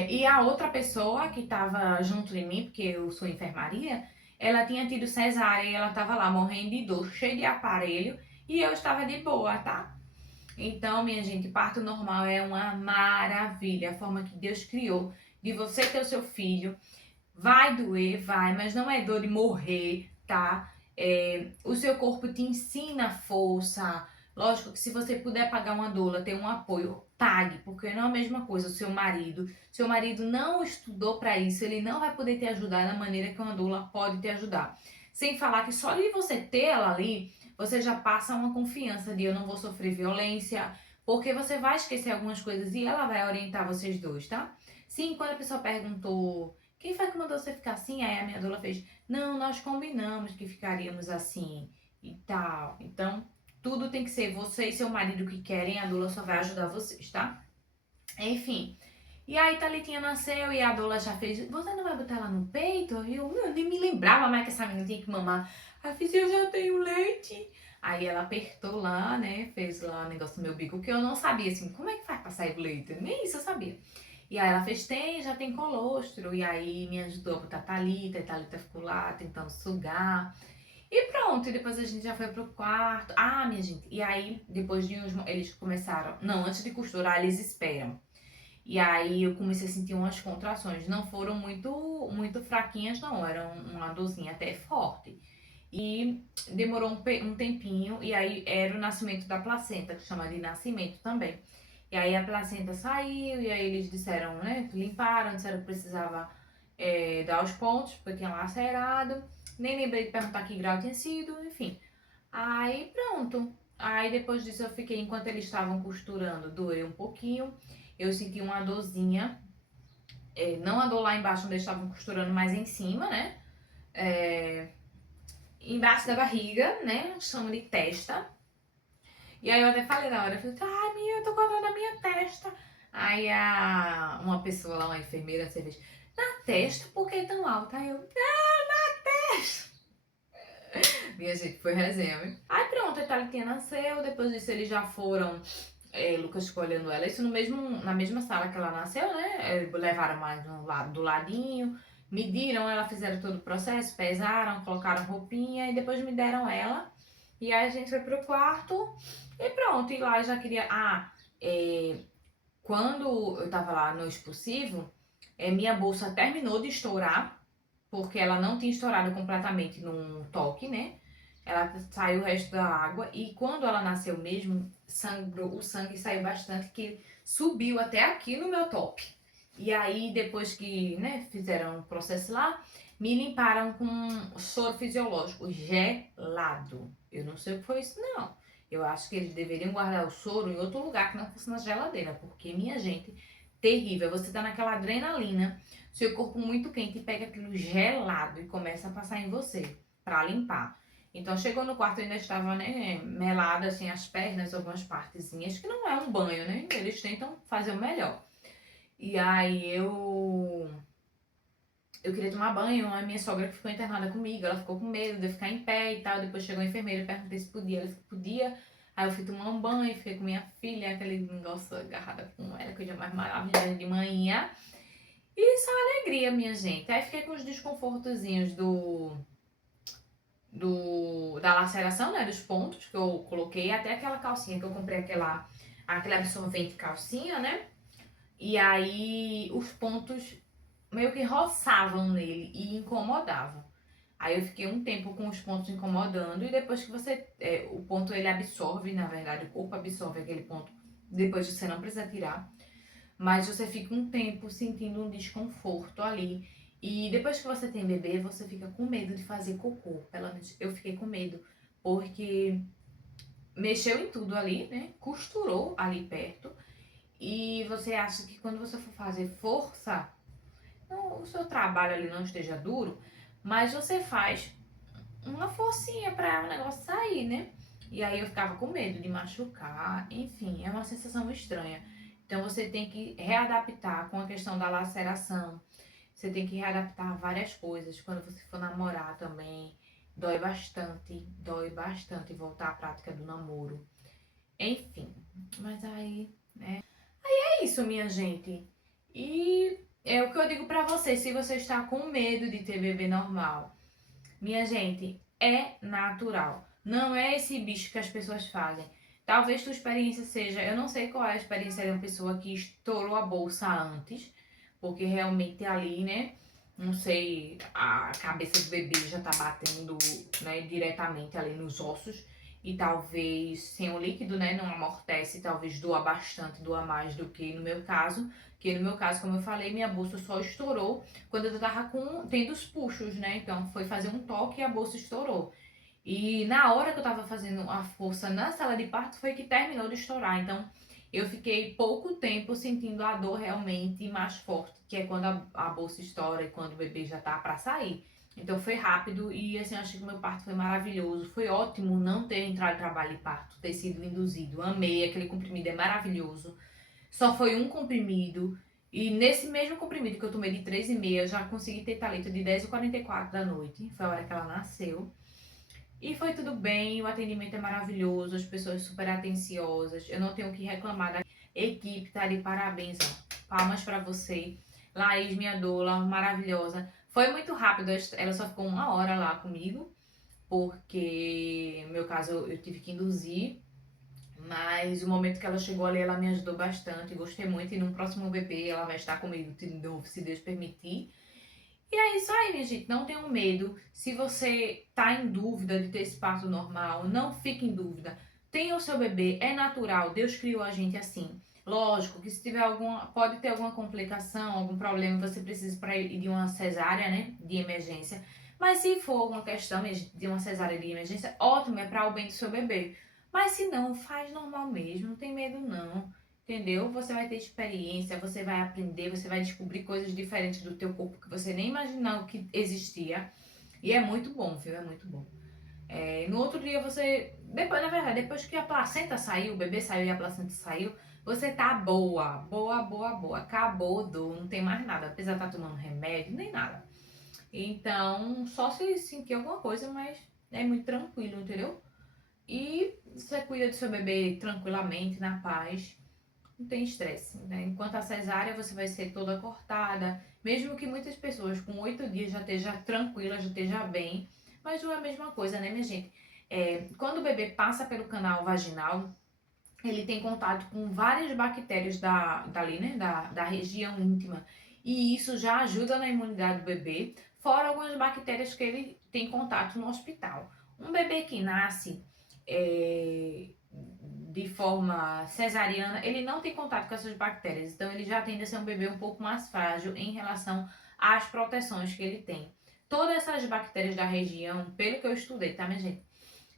E a outra pessoa que estava junto de mim, porque eu sou enfermaria, ela tinha tido cesárea e ela estava lá morrendo de dor, cheia de aparelho, e eu estava de boa, tá? Então, minha gente, parto normal é uma maravilha, a forma que Deus criou de você ter o seu filho. Vai doer, vai, mas não é dor de morrer, tá? O seu corpo te ensina força. Lógico que se você puder pagar uma doula, ter um apoio, pague, porque não é a mesma coisa o seu marido. Seu marido não estudou para isso, ele não vai poder te ajudar da maneira que uma doula pode te ajudar. Sem falar que só de você ter ela ali, você já passa uma confiança de eu não vou sofrer violência, porque você vai esquecer algumas coisas e ela vai orientar vocês dois, tá? Sim, quando a pessoa perguntou, quem foi que mandou você ficar assim? Aí a minha doula fez, não, nós combinamos que ficaríamos assim e tal. Então, tudo tem que ser você e seu marido que querem, a doula só vai ajudar vocês, tá? Enfim. E aí Thalitinha nasceu e a doula já fez, você não vai botar ela no peito? Eu nem me lembrava mais que essa menina tinha que mamar. Aí eu fiz, eu já tenho leite. Aí ela apertou lá, né, fez lá o negócio do meu bico, que eu não sabia, assim, como é que faz pra sair o leite? Nem isso eu sabia. E aí ela fez, já tem colostro. E aí me ajudou a botar Thalita, e Thalita ficou lá tentando sugar. E pronto, e depois a gente já foi pro quarto. Ah, minha gente, e aí depois de uns... Eles começaram... Não, antes de costurar, eles esperam. E aí eu comecei a sentir umas contrações. Não foram muito fraquinhas, não. Eram uma dorzinha até forte. E demorou um tempinho, e aí era o nascimento da placenta, que chama de nascimento também. E aí a placenta saiu, e aí eles disseram, né, limparam, disseram que precisava dar os pontos, porque tinha lacerado. Nem lembrei de perguntar que grau tinha sido, enfim. Aí pronto. Aí depois disso eu fiquei, enquanto eles estavam costurando, doeu um pouquinho. Eu senti uma dorzinha, não a dor lá embaixo onde eles estavam costurando, mas em cima, né? É, embaixo da barriga, né? Chama de testa. E aí eu até falei na hora, eu falei, ai, minha, eu tô cortando a minha testa. Aí uma pessoa lá, uma enfermeira, você vê, na testa? Por que tão alta? Aí eu, não, na testa. Minha gente, foi resenha, viu? Aí pronto, a Thalitinha nasceu, depois disso eles já foram, Lucas escolhendo ela, isso na mesma sala que ela nasceu, né? Levaram mais no lado, do ladinho, mediram ela, fizeram todo o processo, pesaram, colocaram roupinha e depois me deram ela. E aí a gente foi pro quarto e pronto, e lá eu já queria. Quando eu tava lá no expulsivo, minha bolsa terminou de estourar, porque ela não tinha estourado completamente num toque, né? Ela saiu o resto da água e quando ela nasceu mesmo, o sangue saiu bastante, que subiu até aqui no meu top. E aí, depois que, né, fizeram o processo lá, me limparam com soro fisiológico gelado. Eu não sei o que foi isso, não. Eu acho que eles deveriam guardar o soro em outro lugar que não fosse na geladeira, porque, minha gente, terrível. Você tá naquela adrenalina, seu corpo muito quente e pega aquilo gelado e começa a passar em você pra limpar. Então chegou no quarto, eu ainda estava, né, melada assim as pernas, algumas partezinhas, que não é um banho, né? Eles tentam fazer o melhor. E aí eu queria tomar banho, a minha sogra que ficou internada comigo, ela ficou com medo de eu ficar em pé e tal. Depois chegou a enfermeira, perguntei se podia, ela disse que podia. Aí eu fui tomar um banho, fiquei com minha filha, aquele negócio agarrada com ela, coisa mais maravilhosa de manhã. E só alegria, minha gente. Aí fiquei com os desconfortozinhos da laceração, né, dos pontos que eu coloquei, até aquela calcinha que eu comprei, aquele absorvente calcinha, né? E aí os pontos meio que roçavam nele e incomodavam. Aí eu fiquei um tempo com os pontos incomodando e depois que o ponto ele absorve, na verdade, o corpo absorve aquele ponto, depois você não precisa tirar, mas você fica um tempo sentindo um desconforto ali. E depois que você tem bebê, você fica com medo de fazer cocô. Pelo menos eu fiquei com medo, porque mexeu em tudo ali, né? Costurou ali perto. E você acha que quando você for fazer força, o seu trabalho ali não esteja duro, mas você faz uma forcinha para o negócio sair, né? E aí eu ficava com medo de machucar, enfim, é uma sensação estranha. Então você tem que readaptar com a questão da laceração. Você tem que readaptar várias coisas. Quando você for namorar também, dói bastante voltar à prática do namoro. Enfim, mas aí, né? É isso, minha gente. E é o que eu digo pra você, se você está com medo de ter bebê normal, minha gente, é natural. Não é esse bicho que as pessoas fazem. Talvez tua experiência seja, eu não sei qual é a experiência de uma pessoa que estourou a bolsa antes, porque realmente ali, né, não sei, a cabeça do bebê já tá batendo, né, diretamente ali nos ossos e talvez sem o líquido, né, não amortece, talvez doa bastante, doa mais do que no meu caso, que no meu caso, como eu falei, minha bolsa só estourou quando eu tava tendo os puxos, né? Então foi fazer um toque e a bolsa estourou. E na hora que eu tava fazendo a força na sala de parto foi que terminou de estourar. Então eu fiquei pouco tempo sentindo a dor realmente mais forte, que é quando a bolsa estoura e quando o bebê já tá pra sair. Então foi rápido e assim, eu achei que o meu parto foi maravilhoso. Foi ótimo não ter entrado em trabalho de parto, ter sido induzido. Amei, aquele comprimido é maravilhoso. Só foi um comprimido. E nesse mesmo comprimido que eu tomei de 3h30, eu já consegui ter talento de 10h44 da noite. Foi a hora que ela nasceu. E foi tudo bem, o atendimento é maravilhoso, as pessoas super atenciosas. Eu não tenho o que reclamar da equipe, tá de parabéns, ó. Palmas pra você. Laís, minha doula, maravilhosa. Foi muito rápido, ela só ficou 1 hora lá comigo, porque no meu caso eu tive que induzir. Mas o momento que ela chegou ali, ela me ajudou bastante, gostei muito. E no próximo bebê ela vai estar comigo de novo, se Deus permitir. E é isso aí, minha gente, não tenham medo. Se você tá em dúvida de ter esse parto normal, não fique em dúvida. Tenha o seu bebê, é natural, Deus criou a gente assim. Lógico que se tiver pode ter alguma complicação, algum problema, você precisa para ir de uma cesárea, né, de emergência. Mas se for alguma questão de uma cesárea de emergência, ótimo, é para o bem do seu bebê. Mas se não, faz normal mesmo, não tem medo não. Entendeu? Você vai ter experiência, você vai aprender, você vai descobrir coisas diferentes do teu corpo que você nem imaginava que existia. E é muito bom, viu? É muito bom. No outro dia você, depois, na verdade, depois que a placenta saiu, o bebê saiu e a placenta saiu, você tá boa, boa, boa, boa. Acabou dor, não tem mais nada. Apesar de estar tomando remédio, nem nada. Então, só se sentir alguma coisa, mas é muito tranquilo, entendeu? E você cuida do seu bebê tranquilamente, na paz. Não tem estresse, né? Enquanto a cesárea você vai ser toda cortada, mesmo que muitas pessoas com 8 dias já esteja tranquila, já esteja bem, mas não é a mesma coisa, né, minha gente? Quando o bebê passa pelo canal vaginal, ele tem contato com várias bactérias dali, né, da região íntima, e isso já ajuda na imunidade do bebê, fora algumas bactérias que ele tem contato no hospital. Um bebê que nasce de forma cesariana, ele não tem contato com essas bactérias, então ele já tende a ser um bebê um pouco mais frágil em relação às proteções que ele tem. Todas essas bactérias da região, pelo que eu estudei, tá, minha gente?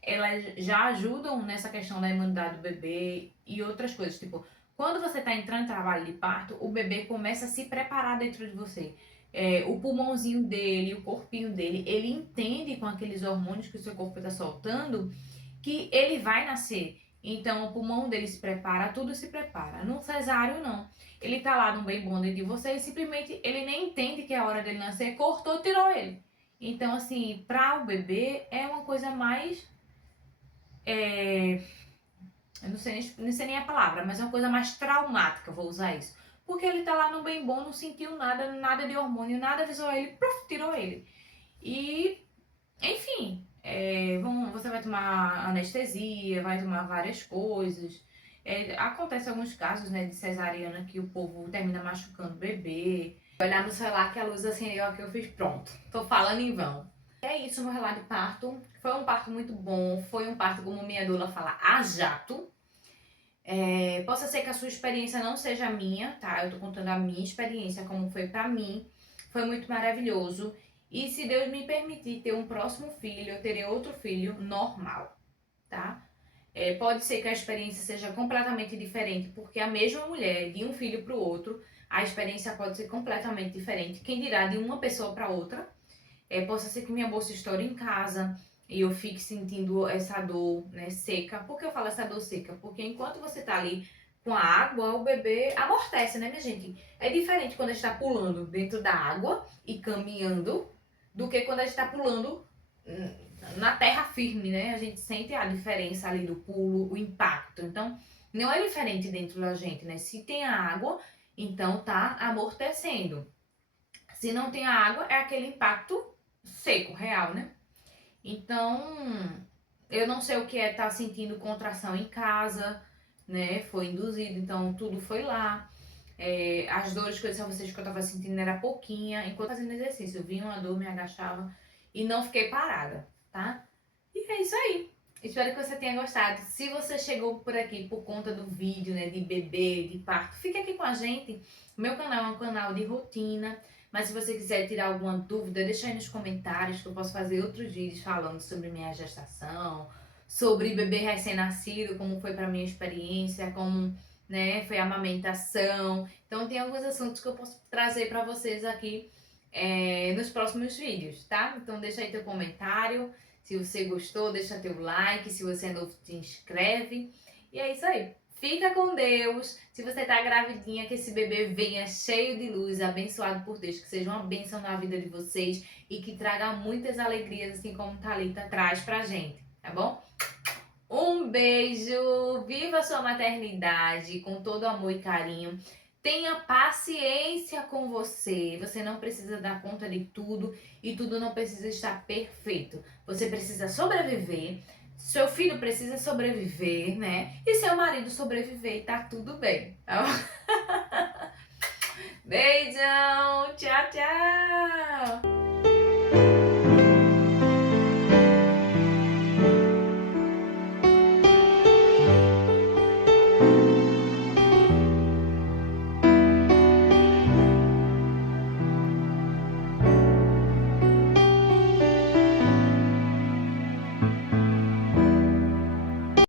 Elas já ajudam nessa questão da imunidade do bebê e outras coisas. Tipo, quando você está entrando em trabalho de parto, o bebê começa a se preparar dentro de você. O pulmãozinho dele, o corpinho dele, ele entende com aqueles hormônios que o seu corpo está soltando que ele vai nascer. Então o pulmão dele se prepara, tudo se prepara. No cesáreo, não. Ele tá lá no bem bom de você e simplesmente ele nem entende que é a hora dele nascer, cortou, tirou ele. Então, assim, para o bebê é uma coisa mais. Eu não sei nem a palavra, mas é uma coisa mais traumática, vou usar isso. Porque ele tá lá no bem bom, não sentiu nada, nada de hormônio, nada avisou ele, tirou ele. E, enfim, você vai tomar anestesia, vai tomar várias coisas. Acontece alguns casos, né, de cesariana que o povo termina machucando o bebê. Olhar no celular que a luz acendeu aqui, eu fiz pronto. Tô falando em vão. É isso, meu relato de parto. Foi um parto muito bom. Foi um parto, como minha doula fala, a jato. Possa ser que a sua experiência não seja a minha, tá? Eu tô contando a minha experiência, como foi pra mim. Foi muito maravilhoso. E se Deus me permitir ter um próximo filho, eu terei outro filho normal, tá? Pode ser que a experiência seja completamente diferente, porque a mesma mulher, de um filho para o outro, a experiência pode ser completamente diferente. Quem dirá de uma pessoa para outra? Possa ser que minha bolsa estoure em casa e eu fique sentindo essa dor, né, seca. Por que eu falo essa dor seca? Porque enquanto você tá ali com a água, o bebê amortece, né, minha gente? É diferente quando a gente tá pulando dentro da água e caminhando do que quando a gente tá pulando na terra firme, né? A gente sente a diferença ali do pulo, o impacto. Então, não é diferente dentro da gente, né? Se tem a água, então tá amortecendo. Se não tem a água, é aquele impacto seco, real, né? Então, eu não sei o que é estar sentindo contração em casa, né? Foi induzido, então tudo foi lá. As dores que eu disse a vocês que eu tava sentindo era pouquinha. Enquanto fazendo exercício, eu vinha uma dor, me agachava e não fiquei parada, tá? E é isso aí. Espero que você tenha gostado. Se você chegou por aqui por conta do vídeo, né, de bebê, de parto, fica aqui com a gente. Meu canal é um canal de rotina. Mas se você quiser tirar alguma dúvida, deixa aí nos comentários que eu posso fazer outros vídeos falando sobre minha gestação, sobre bebê recém-nascido, como foi pra minha experiência, como, né, foi a amamentação. Então tem alguns assuntos que eu posso trazer pra vocês aqui nos próximos vídeos, tá? Então deixa aí teu comentário. Se você gostou, deixa teu like. Se você é novo, te inscreve. E é isso aí. Fica com Deus. Se você tá gravidinha, que esse bebê venha cheio de luz, abençoado por Deus, que seja uma bênção na vida de vocês e que traga muitas alegrias, assim como Thalita traz pra gente, tá bom? Um beijo, viva a sua maternidade com todo amor e carinho. Tenha paciência com você. Você não precisa dar conta de tudo e tudo não precisa estar perfeito. Você precisa sobreviver. Seu filho precisa sobreviver, né? E seu marido sobreviver e tá tudo bem, tá bom? Beijão, tchau, tchau!